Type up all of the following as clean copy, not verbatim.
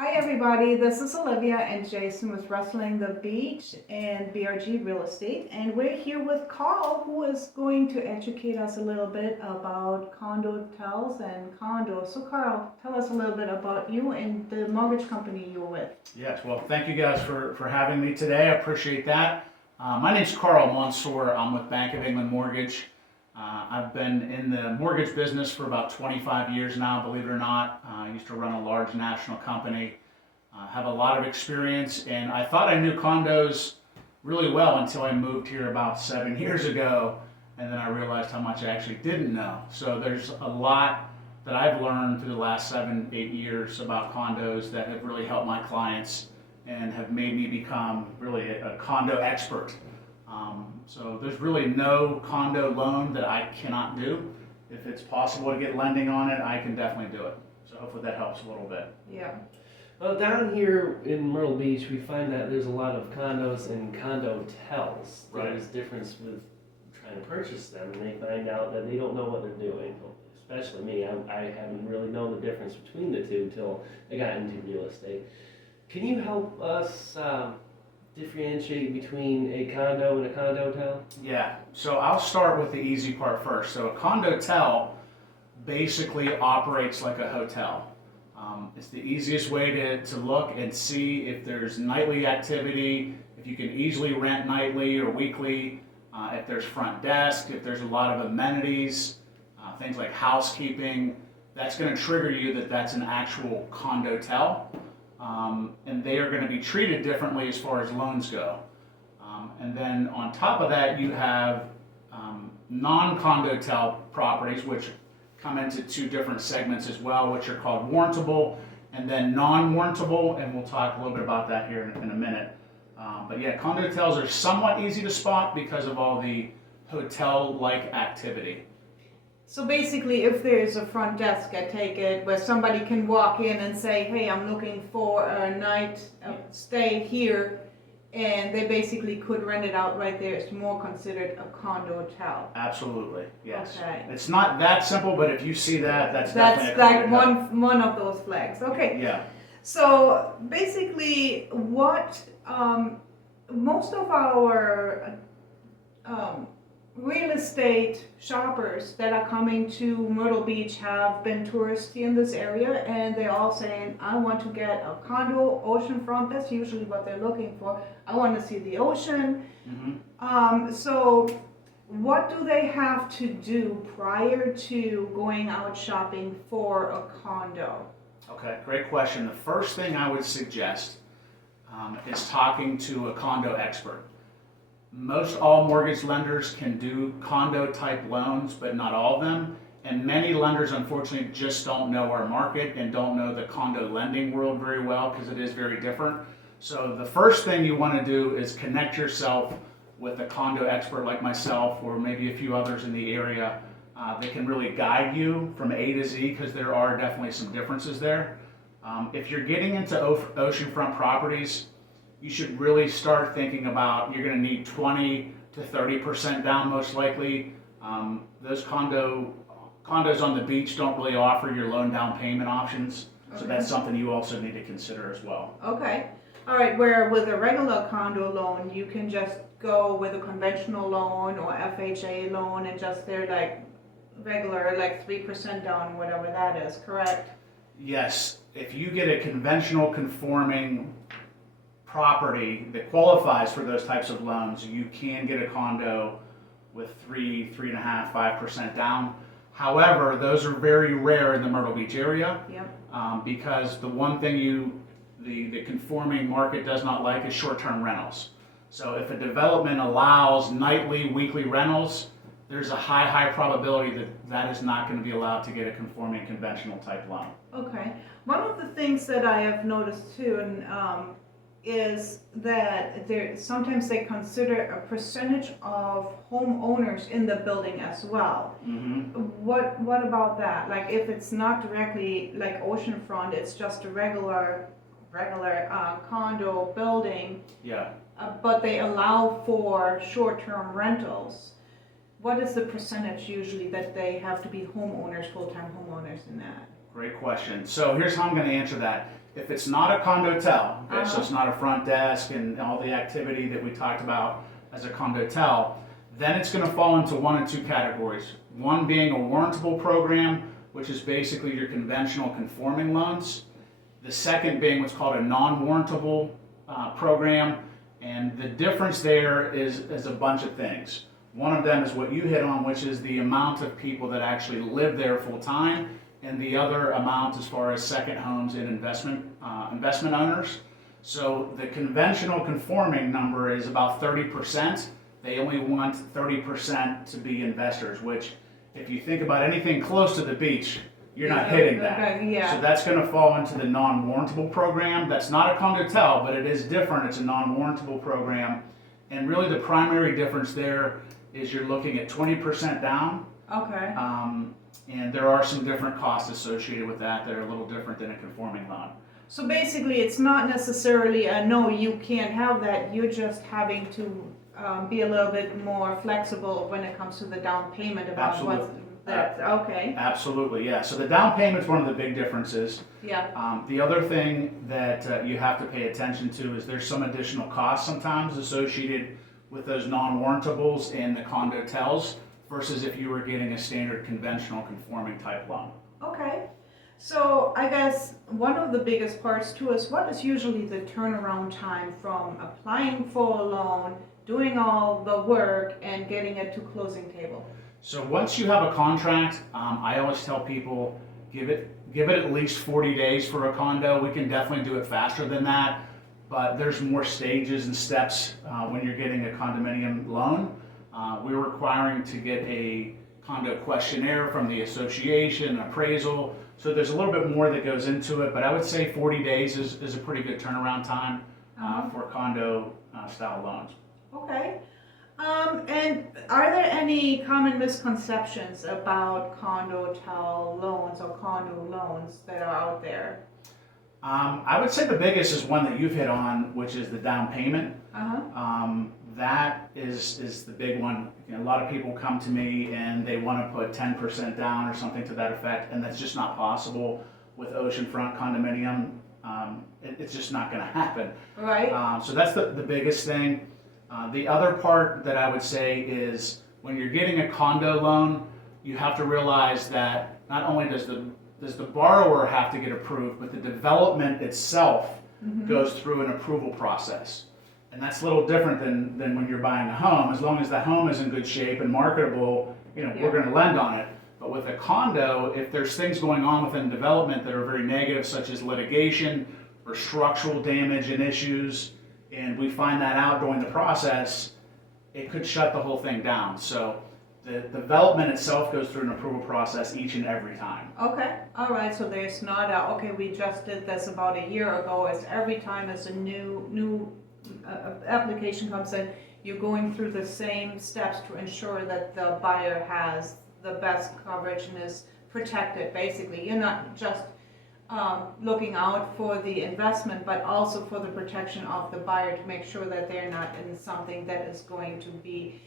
Hi everybody, this is Olivia and Jason with Wrestling the Beach and BRG Real Estate, and we're here with Carl, who is going to educate us a little bit about Condotels and condos. So Carl, tell us a little bit about you and the mortgage company you're with. Yes, well, thank you guys for having me today. I appreciate that. My name's Carl Monsour. I'm with Bank of England Mortgage. I've been in the mortgage business for about 25 years now, believe it or not. I used to run a large national company. Have a lot of experience, and I thought I knew condos really well until I moved here about 7 years ago, and then I realized how much I actually didn't know. So there's a lot that I've learned through the last 7, 8 years about condos that have really helped my clients and have made me become really a condo expert. So there's really no condo loan that I cannot do. If it's possible to get lending on it, I can definitely do it. So hopefully that helps a little bit. Yeah. Well, down here in Myrtle Beach, we find that there's a lot of condos and condotels. Right. There's difference with trying to purchase them, and they find out that they don't know what they're doing. Especially me, I haven't really known the difference between the two until I got into real estate. Can you help us differentiate between a condo and a condotel? Yeah, so I'll start with the easy part first. So a condotel basically operates like a hotel. It's the easiest way to look and see if there's nightly activity, if you can easily rent nightly or weekly, if there's front desk, if there's a lot of amenities, things like housekeeping. That's going to trigger you that that's an actual condotel. And they are going to be treated differently as far as loans go. And then on top of that, you have non-condotel properties, which come into two different segments as well, which are called warrantable and then non-warrantable, and we'll talk a little bit about that here in a minute. But yeah, condotels are somewhat easy to spot because of all the hotel-like activity. So basically, if there's a front desk, I take it, where somebody can walk in and say, hey, I'm looking for a night stay here, and they basically could rent it out right there, it's more considered a condotel. Absolutely, yes. Okay. It's not that simple, but if you see that, that's definitely That's a like condotel. one of those flags. Okay. Yeah. So basically, what most of our real estate shoppers that are coming to Myrtle Beach have been touristy in this area, and they're all saying, I want to get a condo, ocean front. That's usually what they're looking for. I want to see the ocean. Mm-hmm. So what do they have to do prior to going out shopping for a condo? Okay, great question. The first thing I would suggest is talking to a condo expert. Most all mortgage lenders can do condo type loans, but not all of them. And many lenders, unfortunately, just don't know our market and don't know the condo lending world very well because it is very different. So the first thing you want to do is connect yourself with a condo expert like myself or maybe a few others in the area. They can really guide you from A to Z because there are definitely some differences there. If you're getting into oceanfront properties, you should really start thinking about you're going to need 20 to 30% down most likely. Those condos on the beach don't really offer your loan down payment options, so that's something you also need to consider as well. Okay. All right, where with a regular condo loan, you can just go with a conventional loan or FHA loan and just they're like regular, like 3% down, whatever that is, correct? Yes, if you get a conventional conforming property that qualifies for those types of loans, you can get a condo with 3.5%, 5% down. However, those are very rare in the Myrtle Beach area. Yep. Because the one thing the conforming market does not like is short-term rentals. So if a development allows nightly, weekly rentals, there's a high probability that that is not going to be allowed to get a conforming conventional type loan. Okay. One of the things that I have noticed too, and is that sometimes they consider a percentage of homeowners in the building as well. Mm-hmm. What about that? Like if it's not directly like oceanfront, it's just a regular condo building. Yeah. But they allow for short-term rentals. What is the percentage usually that they have to be homeowners, full-time homeowners in that? Great question. So here's how I'm going to answer that. If it's not a condotel, okay, so Uh-huh. it's not a front desk and all the activity that we talked about as a condotel, then it's going to fall into one of two categories. One being a warrantable program, which is basically your conventional conforming loans. The second being what's called a non-warrantable program, and the difference there is a bunch of things. One of them is what you hit on, which is the amount of people that actually live there full time, and the other amount as far as second homes and investment owners. So the conventional conforming number is about 30%. They only want 30% to be investors, which if you think about anything close to the beach, you're not hitting that. Okay, yeah. So that's going to fall into the non-warrantable program. That's not a condotel, but it is different. It's a non-warrantable program. And really the primary difference there is you're looking at 20% down. Okay. And there are some different costs associated with that that are a little different than a conforming loan. So basically, it's not necessarily a no, you can't have that. You're just having to be a little bit more flexible when it comes to the down payment about Absolutely. what's that. Okay. Absolutely, yeah. So the down payment's one of the big differences. Yeah. The other thing that you have to pay attention to is there's some additional costs sometimes associated with those non-warrantables and the condotels versus if you were getting a standard conventional conforming type loan. Okay. So I guess one of the biggest parts too is what is usually the turnaround time from applying for a loan, doing all the work, and getting it to closing table? So once you have a contract, I always tell people give it at least 40 days for a condo. We can definitely do it faster than that, but there's more stages and steps when you're getting a condominium loan. We're requiring to get a condo questionnaire from the association, appraisal. So there's a little bit more that goes into it, but I would say 40 days is a pretty good turnaround time for condo style loans. Okay. And are there any common misconceptions about condotel loans or condo loans that are out there? I would say the biggest is one that you've hit on, which is the down payment. Uh-huh. That is the big one. You know, a lot of people come to me and they want to put 10% down or something to that effect, and that's just not possible with Ocean Front condominium. It's just not going to happen. Right. So that's the biggest thing. The other part that I would say is when you're getting a condo loan, you have to realize that not only does the borrower have to get approved, but the development itself goes through an approval process. And that's a little different than when you're buying a home. As long as the home is in good shape and marketable, we're going to lend on it. But with a condo, if there's things going on within development that are very negative, such as litigation or structural damage and issues, and we find that out during the process, it could shut the whole thing down. So the development itself goes through an approval process each and every time. Okay. All right. So there's not a, okay, we just did this about a year ago. It's every time as a new application comes in, you're going through the same steps to ensure that the buyer has the best coverage and is protected, basically. You're not just looking out for the investment, but also for the protection of the buyer to make sure that they're not in something that is going to be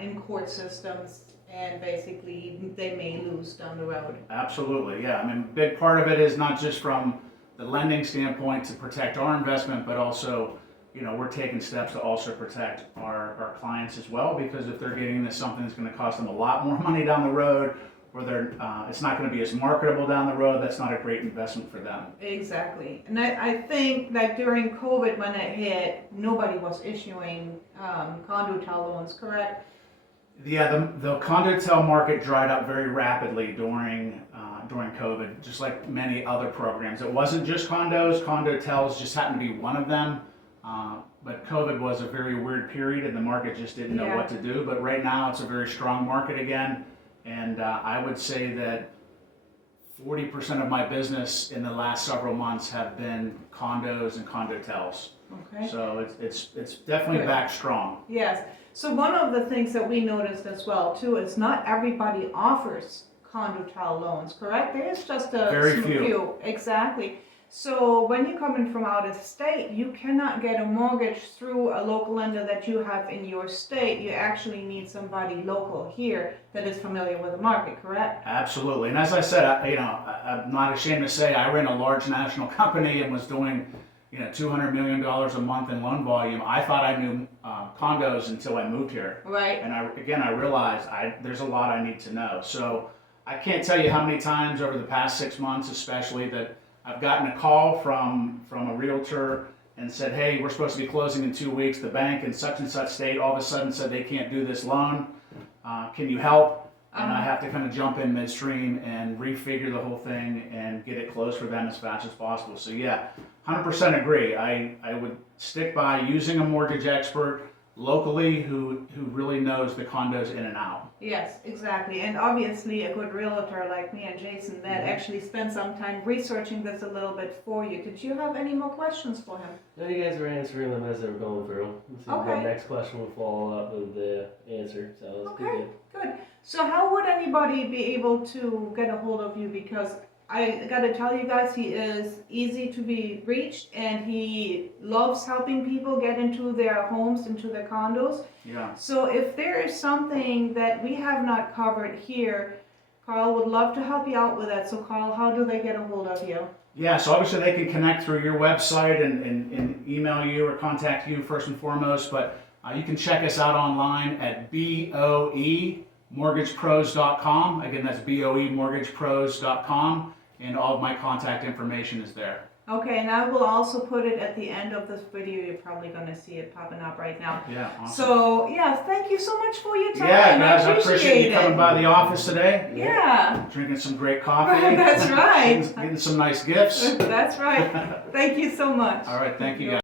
in court systems and basically they may lose down the road. Absolutely, yeah. I mean, a big part of it is not just from the lending standpoint to protect our investment, but also we're taking steps to also protect our clients as well, because if they're getting into something that's going to cost them a lot more money down the road, or it's not going to be as marketable down the road, that's not a great investment for them. Exactly. And I think like during COVID when it hit, nobody was issuing condotel loans, correct? Yeah, the condotel market dried up very rapidly during COVID, just like many other programs. It wasn't just condos, condotels just happened to be one of them. But COVID was a very weird period and the market just didn't know what to do. But right now it's a very strong market again. And I would say that 40% of my business in the last several months have been condos and condotels. Okay. So it's definitely back strong. Yes. So one of the things that we noticed as well too is not everybody offers condotel loans, correct? There is just a Very few. Exactly. So when you're coming from out of state, you cannot get a mortgage through a local lender that you have in your state. You actually need somebody local here that is familiar with the market, correct? Absolutely. And as I said, I'm not ashamed to say I ran a large national company and was doing, $200 million a month in loan volume. I thought I knew condos until I moved here. Right. And I realized there's a lot I need to know. So I can't tell you how many times over the past 6 months, especially, that I've gotten a call from a realtor and said, hey, we're supposed to be closing in 2 weeks. The bank in such and such state all of a sudden said they can't do this loan. Can you help? And I have to kind of jump in midstream and refigure the whole thing and get it closed for them as fast as possible. So yeah, 100% agree. I would stick by using a mortgage expert locally who really knows the condos in and out. Yes, exactly. And obviously a good realtor like me and Jason that actually spent some time researching this a little bit for you. Did you have any more questions for him? No, you guys were answering them as they were going through. Let's see if the Okay. next question will follow up with the answer. So it's Okay, good. So how would anybody be able to get a hold of you? Because I gotta tell you guys, he is easy to be reached and he loves helping people get into their homes, into their condos. Yeah. So if there is something that we have not covered here, Carl would love to help you out with that. So Carl, how do they get a hold of you? Yeah, so obviously they can connect through your website and email you or contact you first and foremost, but you can check us out online at boemortgagepros.com. Again, that's boemortgagepros.com, and all of my contact information is there. Okay, and I will also put it at the end of this video. You're probably gonna see it popping up right now. Yeah, awesome. So, yeah, thank you so much for your time. Yeah, guys, I appreciate appreciate you it. coming by the office today. Yeah, Drinking some great coffee. That's right. Getting some nice gifts. that's right. Thank you so much. All right, thank you guys.